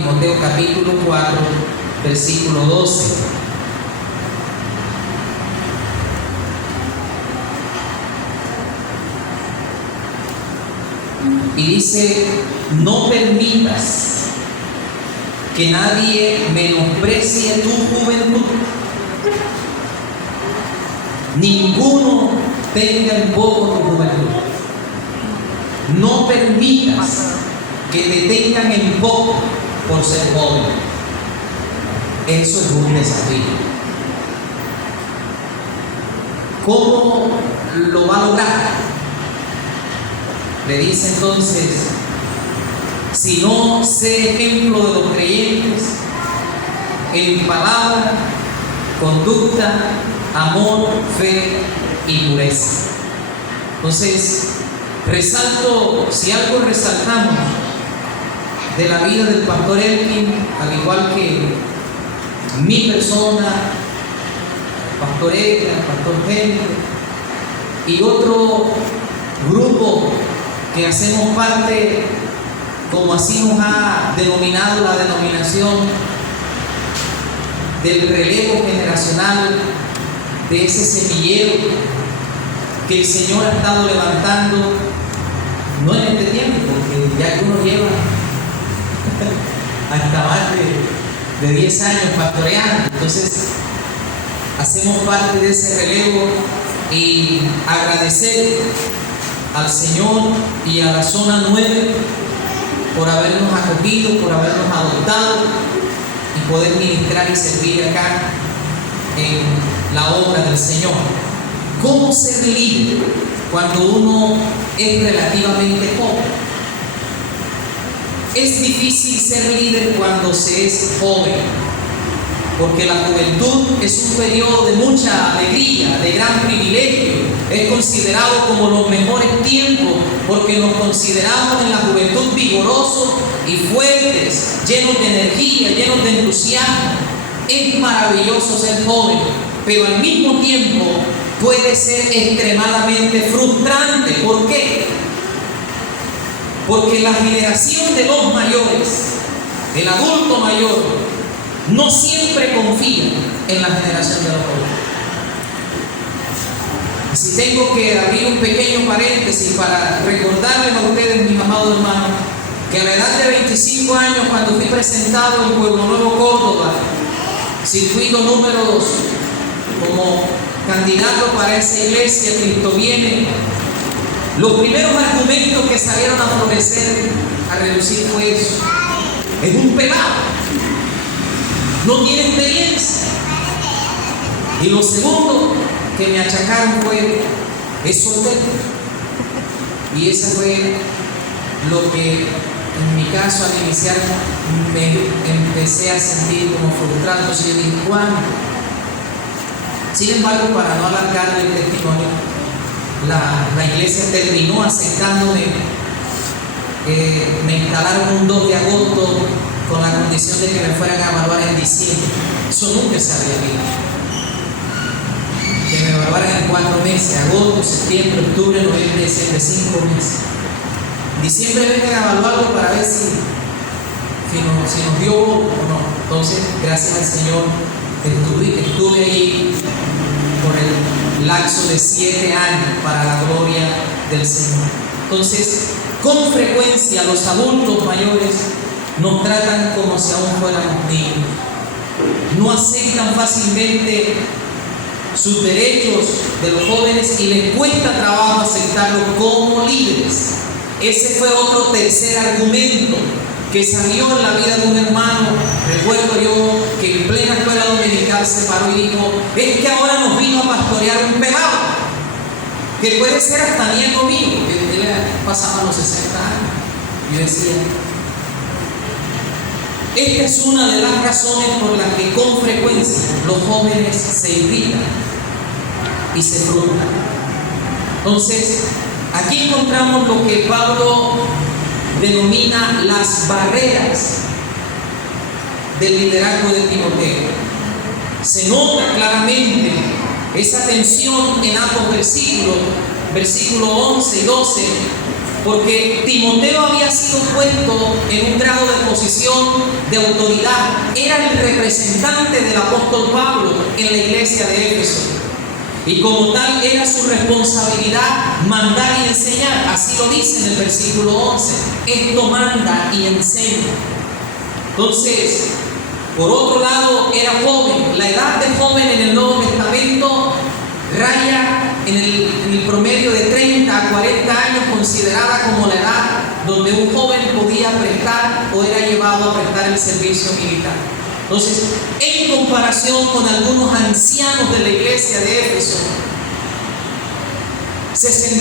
Timoteo capítulo 4, versículo 12. Y dice: no permitas que nadie menosprecie tu juventud. Ninguno tenga en poco tu juventud. No permitas que te tengan en poco por ser joven. Eso es un desafío. ¿Cómo lo va a lograr? Le dice entonces: si no, sé ejemplo de los creyentes en palabra, conducta, amor, fe y pureza. Entonces, resalto, si algo resaltamos de la vida del pastor Elkin, al igual que mi persona, el pastor Edgar, el pastor Henry y otro grupo que hacemos parte, como así nos ha denominado la denominación del relevo generacional, de ese semillero que el Señor ha estado levantando, no en este tiempo, porque ya que uno lleva hasta más de 10 años pastoreando. Entonces hacemos parte de ese relevo y agradecer al Señor y a la zona 9 por habernos acogido, por habernos adoptado y poder ministrar y servir acá en la obra del Señor. ¿Cómo ser líder cuando uno es relativamente joven? Es difícil ser líder cuando se es joven, porque la juventud es un periodo de mucha alegría, de gran privilegio. Es considerado como los mejores tiempos, porque nos consideramos en la juventud vigorosos y fuertes, llenos de energía, llenos de entusiasmo. Es maravilloso ser joven, pero al mismo tiempo puede ser extremadamente frustrante. ¿Por qué? Porque la generación de los mayores, el adulto mayor, no siempre confía en la generación de los jóvenes. Si tengo que abrir un pequeño paréntesis para recordarles a ustedes, mis amados hermanos, que a la edad de 25 años, cuando fui presentado en Pueblo Nuevo, Córdoba, circuito número 2, como candidato para esa iglesia, Cristo viene, los primeros argumentos que salieron a florecer, a relucir, fue eso: es un pelado, no tiene experiencia. Y lo segundo que me achacaron fue: es soltero. Y eso fue lo que en mi caso al iniciar me empecé a sentir como frustrado. Entonces yo dije: ¿cuándo? Sin embargo, para no alargar el testimonio, la iglesia terminó aceptándome. Me instalaron un 2 de agosto con la condición de que me fueran a evaluar en diciembre. Eso nunca se había visto. Que me evaluaran en 4 meses: agosto, septiembre, octubre, noviembre, diciembre, 5 meses. En diciembre vengan a evaluarlo para ver si nos dio o no. Entonces, gracias al Señor, estuve ahí por el lapso de 7 años para la gloria del Señor. Entonces, con frecuencia los adultos mayores nos tratan como si aún fuéramos niños. No aceptan fácilmente sus derechos de los jóvenes y les cuesta trabajo aceptarlos como líderes. Ese fue otro tercer argumento que salió en la vida de un hermano. Recuerdo yo que en plena escuela dominical se paró y dijo: es que ahora nos vino a pastorear un pelado, que puede ser hasta nieto mío, que él pasaba los 60 años. Yo decía: esta es una de las razones por las que con frecuencia los jóvenes se irritan y se frustran. Entonces, aquí encontramos lo que Pablo denomina las barreras del liderazgo de Timoteo. Se nota claramente esa tensión en ambos versículos, versículos 11 y 12, porque Timoteo había sido puesto en un grado de posición de autoridad. Era el representante del apóstol Pablo en la iglesia de Éfeso. Y como tal era su responsabilidad mandar y enseñar. Así lo dice en el versículo 11. Esto manda y enseña. Entonces, por otro lado, era joven. La edad de joven en el Nuevo Testamento raya en el promedio de 30 a 40 años, considerada como la edad donde un joven podía prestar o era llevado a prestar el servicio militar. Entonces, en comparación con algunos ancianos de la iglesia de Éfeso, se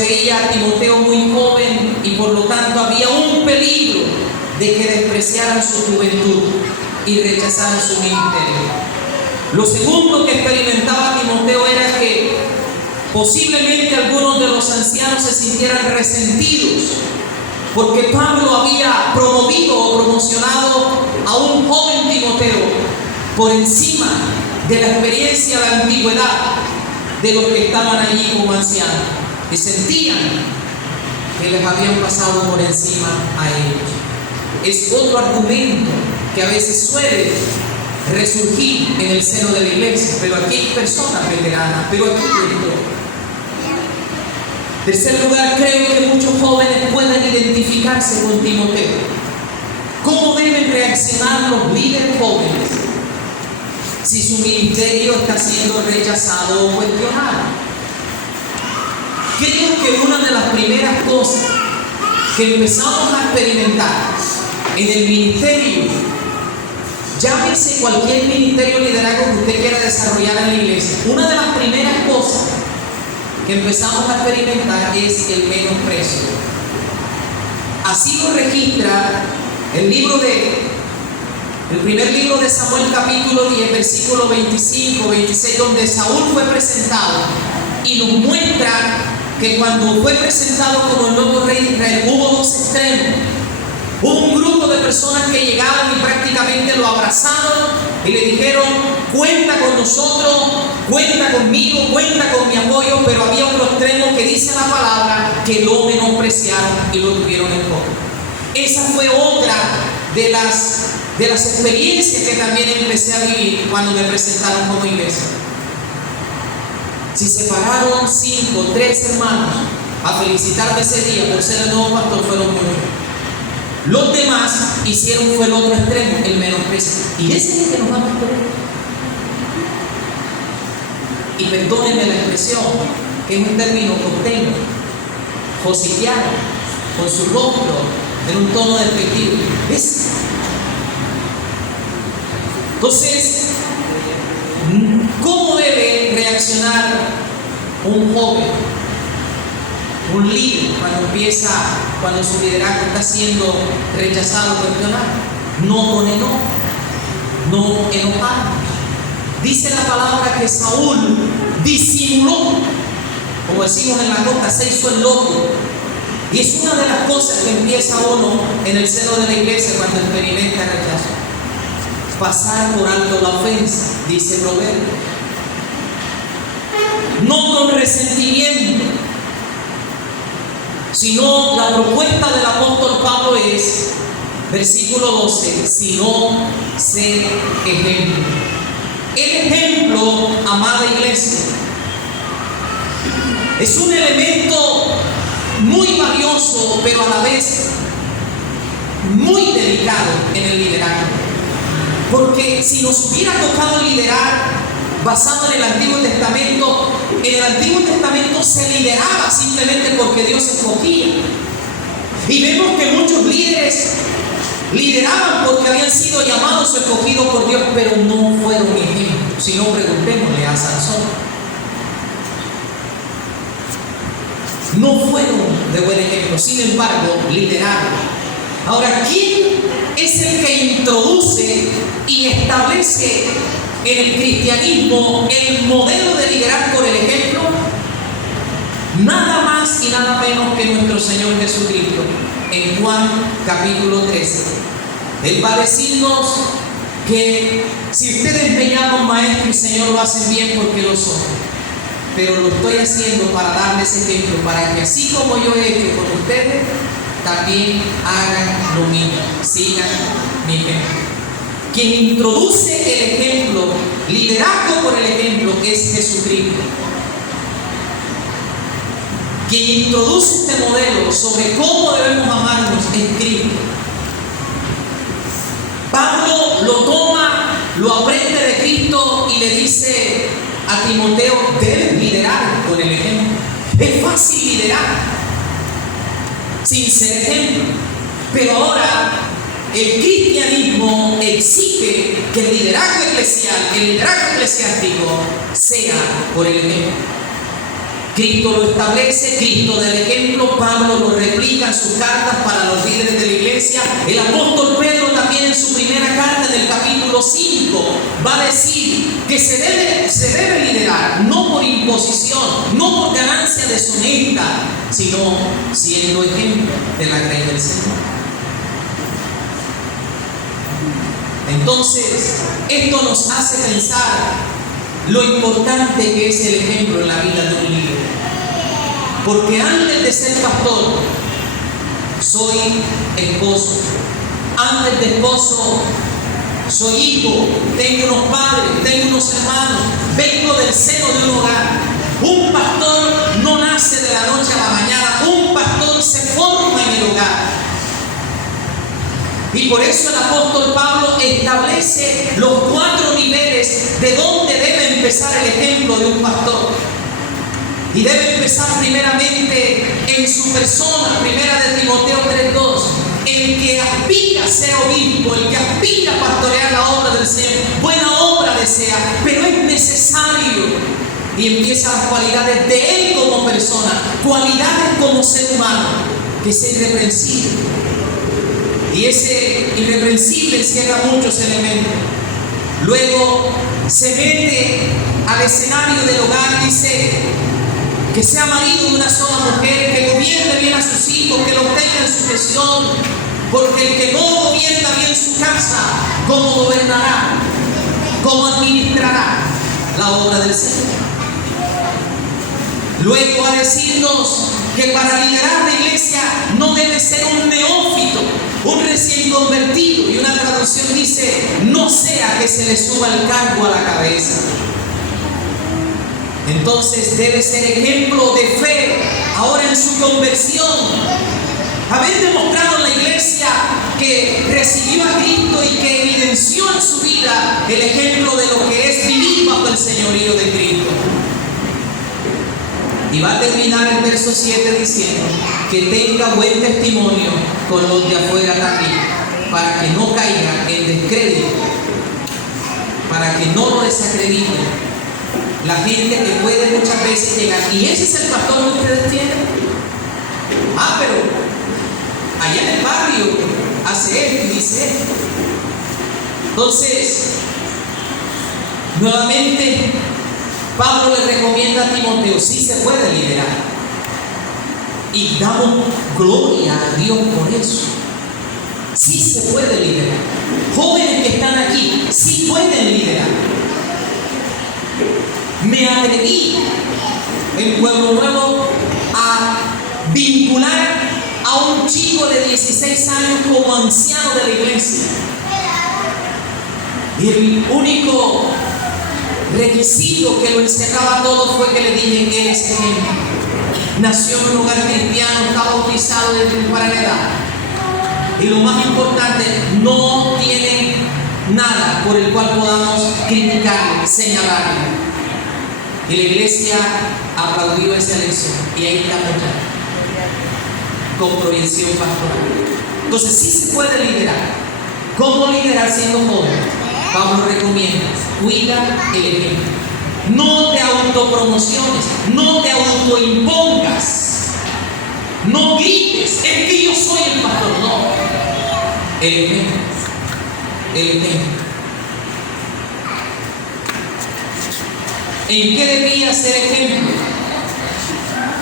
veía a Timoteo muy joven y por lo tanto había un peligro de que despreciaran su juventud y rechazaran su ministerio. Lo segundo que experimentaba Timoteo era que posiblemente algunos de los ancianos se sintieran resentidos porque Pablo había promovido o promocionado a un joven Timoteo por encima de la experiencia de antigüedad de los que estaban allí como ancianos, y sentían que les habían pasado por encima a ellos. Es otro argumento que a veces suele resurgir en el seno de la iglesia, pero aquí hay personas veteranas, pero aquí esto. En tercer lugar, creo que muchos jóvenes pueden identificarse con Timoteo. ¿Cómo deben reaccionar los líderes jóvenes si su ministerio está siendo rechazado o cuestionado? Creo que una de las primeras cosas que empezamos a experimentar en el ministerio, llámese cualquier ministerio liderazgo que usted quiera desarrollar en la iglesia, una de las primeras cosas que empezamos a experimentar es el menosprecio. Así lo registra el primer libro de Samuel, capítulo 10, versículo 25, 26, donde Saúl fue presentado y nos muestra que cuando fue presentado como el nuevo rey de Israel hubo dos extremos. Hubo un grupo de personas que llegaron y prácticamente lo abrazaron y le dijeron: cuenta con nosotros, cuenta conmigo, cuenta con mi apoyo. Pero había otro extremo que dice la palabra que lo menospreciaron y lo tuvieron en contra. Esa fue otra de las experiencias que también empecé a vivir cuando me presentaron como iglesia. Si se pararon 5, 3 hermanos a felicitarme ese día por ser el nuevo pastor, fueron muchos. Los demás fue el otro extremo, el menosprecio. Y ese es el que nos vamos a poner. Y perdónenme la expresión, que es un término costeño, josipiano, con su rostro en un tono despectivo. ¿Ves? Entonces, ¿cómo debe reaccionar un joven, un líder, cuando su liderazgo está siendo rechazado o cuestionado? No con enojo, no enojarnos. Dice la palabra que Saúl disimuló, como decimos en la costa, se hizo el loco. Y es una de las cosas que empieza uno en el seno de la iglesia cuando experimenta rechazo. Pasar por alto la ofensa, dice el proverbio. No con resentimiento, sino la propuesta del apóstol Pablo es, versículo 12, sino sé ejemplo. El ejemplo, amada iglesia, es un elemento muy valioso, pero a la vez muy delicado en el liderazgo. Porque si nos hubiera tocado liderar basado en el Antiguo Testamento, en el Antiguo Testamento se lideraba simplemente porque Dios escogía. Y vemos que muchos líderes lideraban porque habían sido llamados o escogidos por Dios, pero no fueron ejemplos. Si no, preguntémosle a Sansón. No fueron de buen ejemplo, sin embargo, lideraron. Ahora, ¿quién es el que introduce y establece en el cristianismo el modelo de liderar por el ejemplo? Nada más y nada menos que nuestro Señor Jesucristo. En Juan capítulo 13, Él va a decirnos que si ustedes me llaman maestro y Señor, lo hacen bien porque lo son. pero lo estoy haciendo para darles ejemplo, para que así como yo he hecho con ustedes, también hagan lo mismo, sigan mi ejemplo. Quien introduce el ejemplo, liderazgo por el ejemplo, es Jesucristo. Quien introduce este modelo sobre cómo debemos amarnos es Cristo. Pablo lo toma, lo aprende de Cristo y le dice a Timoteo: debes liderar con el ejemplo. Es fácil liderar sin ser ejemplo, pero ahora el cristianismo exige que el liderazgo eclesial, el liderazgo eclesiástico, sea por el ejemplo. Cristo lo establece, Cristo da el ejemplo, Pablo lo replica en sus cartas para los líderes de la iglesia. El apóstol Pedro también en su primera carta, en el capítulo 5, va a decir que se debe liderar, no por imposición, no por ganancia deshonesta, sino siendo ejemplo de la gracia del Señor. Entonces, esto nos hace pensar lo importante que es el ejemplo en la vida de un líder. Porque antes de ser pastor, soy esposo. Antes de esposo, soy hijo. Tengo unos padres, tengo unos hermanos. Vengo del seno de un hogar. Un pastor no nace de la noche a la mañana. Un pastor se forma en el hogar. Y por eso el apóstol Pablo establece los 4 niveles de dónde debe empezar el ejemplo de un pastor. Y debe empezar primeramente en su persona, primera de Timoteo 3:2. El que aspira a ser obispo, el que aspira a pastorear la obra del Señor, buena obra desea, pero es necesario. Y empiezan las cualidades de él como persona, cualidades como ser humano, que es irreprensible. Y ese irreprensible encierra muchos elementos. Luego se mete al escenario del hogar, dice que sea marido de una sola mujer, que gobierne bien a sus hijos, que los tenga en sujeción, porque el que no gobierna bien su casa, ¿cómo gobernará? ¿Cómo administrará la obra del Señor? Luego a decirnos que para liderar la iglesia no debe ser un neófito, un recién convertido, y una traducción dice: no sea que se le suba el cargo a la cabeza. Entonces debe ser ejemplo de fe ahora en su conversión, haber demostrado en la iglesia que recibió a Cristo y que evidenció en su vida el ejemplo de lo que es vivir bajo el señorío de Cristo. Y va a terminar el verso 7 diciendo que tenga buen testimonio con los de afuera también, para que no caiga en descrédito, para que no lo desacrediten la gente que puede muchas veces llegar. ¿Y ese es el pastor que ustedes tienen? Pero allá en el barrio hace esto y dice esto. Entonces, nuevamente Pablo le recomienda a Timoteo: sí se puede liderar, y damos gloria a Dios por eso. Sí se puede liderar. Jóvenes que están aquí, sí pueden liderar. Me atreví en Pueblo Nuevo a vincular a un chico de 16 años como anciano de la iglesia. Y el único requisito que lo encerraba todo fue que le dije que él es ejemplo. Nació en un hogar cristiano, está bautizado desde para la edad. Y lo más importante, no tiene nada por el cual podamos criticarle, señalarle. Y la iglesia aplaudió esa elección. Y ahí está muchacho, con proyección pastoral. Entonces sí se puede liderar. ¿Cómo liderar siendo joven? Pablo recomienda: cuida el ejemplo. No te autopromociones, no te autoimpongas, no grites: es que yo soy el pastor. No, el ejemplo, el ejemplo. ¿En qué debía ser ejemplo?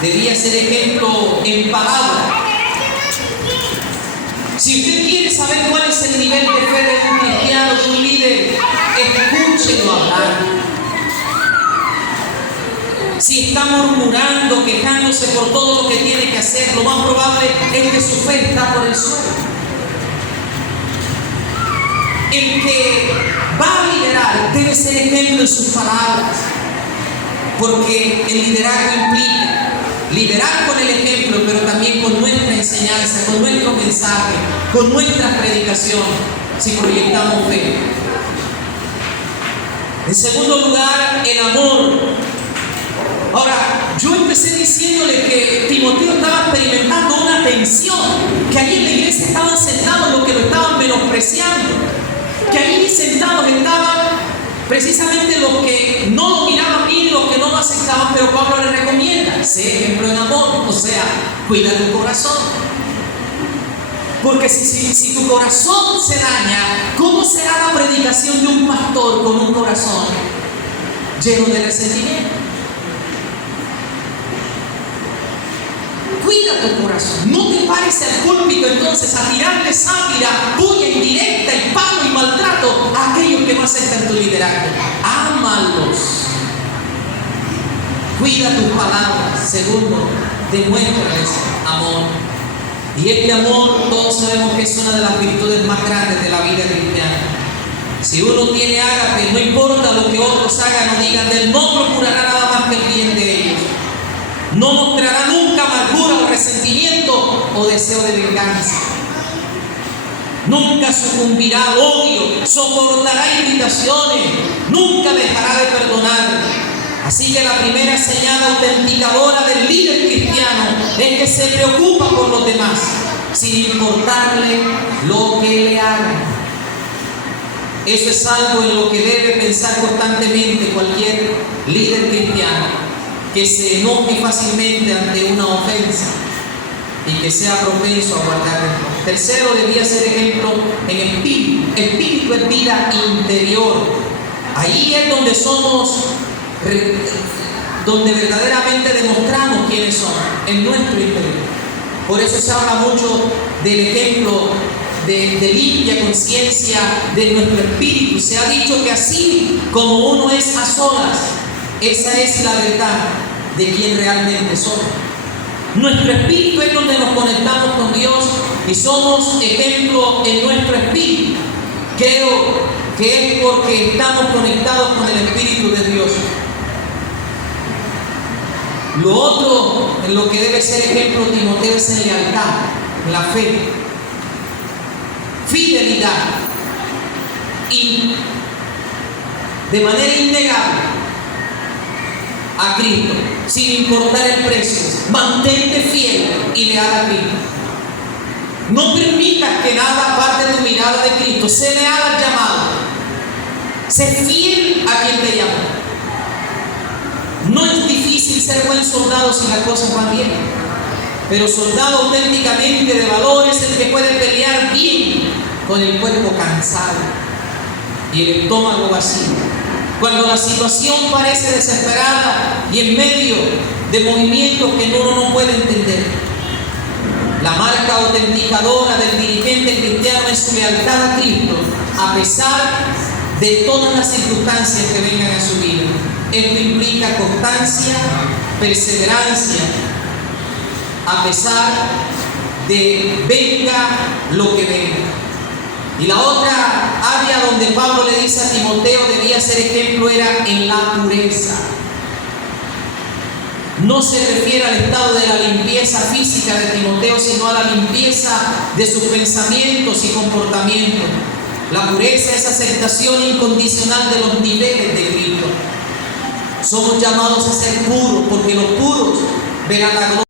Debía ser ejemplo en palabra. Si usted quiere saber cuál es el nivel de fe de un cristiano, de un líder, escúchelo hablar. Si si está murmurando, quejándose por todo lo que tiene que hacer, lo más probable es que su fe está por el suelo. El que va a liderar debe ser ejemplo en sus palabras, porque el liderazgo implica liderar con el ejemplo, pero también con nuestra enseñanza, con nuestro mensaje, con nuestra predicación, si proyectamos fe. En segundo lugar, el amor. Ahora, yo empecé diciéndole que Timoteo estaba experimentando una tensión, que allí en la iglesia estaban sentados los que lo estaban menospreciando, que allí sentados estaban precisamente los que no lo miraban bien y los que no lo aceptaban, pero Pablo le recomienda: sé ejemplo en amor, o sea, cuida tu corazón. Porque si tu corazón se daña, ¿cómo será la predicación de un pastor con un corazón lleno de resentimiento? Cuida tu corazón. No te pares al púlpito entonces a tirarle sátira, puya indirecta y palo y maltrato a aquellos que no aceptan tu liderazgo. Ámalos. Cuida tus palabras. Segundo, demuéstrales amor. Y este amor, todos sabemos que es una de las virtudes más grandes de la vida cristiana. Si uno tiene ágape, no importa lo que otros hagan o digan, él no procurará nada más que el bien de ellos. No mostrará nunca amargura o resentimiento o deseo de venganza. Nunca sucumbirá al odio, soportará irritaciones, nunca dejará de perdonar. Así que la primera señal autenticadora del líder cristiano es que se preocupa por los demás, sin importarle lo que le hagan. Eso es algo en lo que debe pensar constantemente cualquier líder cristiano, que se enoje fácilmente ante una ofensa y que sea propenso a guardar rencor. Tercero, debía ser ejemplo en espíritu. Espíritu es vida interior. Ahí es donde verdaderamente demostramos quiénes somos, en nuestro interior. Por eso se habla mucho del ejemplo de limpia conciencia de nuestro espíritu. Se ha dicho que así como uno es a solas, esa es la verdad de quién realmente somos. Nuestro espíritu es donde nos conectamos con Dios y somos ejemplo en nuestro espíritu. Creo que es porque estamos conectados con el Espíritu de Dios. Lo otro en lo que debe ser ejemplo Timoteo es en lealtad, la fe, fidelidad y de manera innegable a Cristo, sin importar el precio. Mantente fiel y leal a Cristo. No permitas que nada aparte tu mirada de Cristo. Sé leal al llamado. Sé fiel a quien te llama. No es difícil ser buen soldado si las cosas van bien, pero soldado auténticamente de valor es el que puede pelear bien con el cuerpo cansado y el estómago vacío. Cuando la situación parece desesperada y en medio de movimientos que uno no puede entender. La marca autenticadora del dirigente cristiano es su lealtad a Cristo, a pesar de todas las circunstancias que vengan a su vida. Esto implica constancia, perseverancia, a pesar de venga lo que venga. Y la otra área donde Pablo le dice a Timoteo debía ser ejemplo era en la pureza. No se refiere al estado de la limpieza física de Timoteo, sino a la limpieza de sus pensamientos y comportamientos. La pureza es aceptación incondicional de los niveles de Cristo. Somos llamados a ser puros, porque los puros verán la gloria.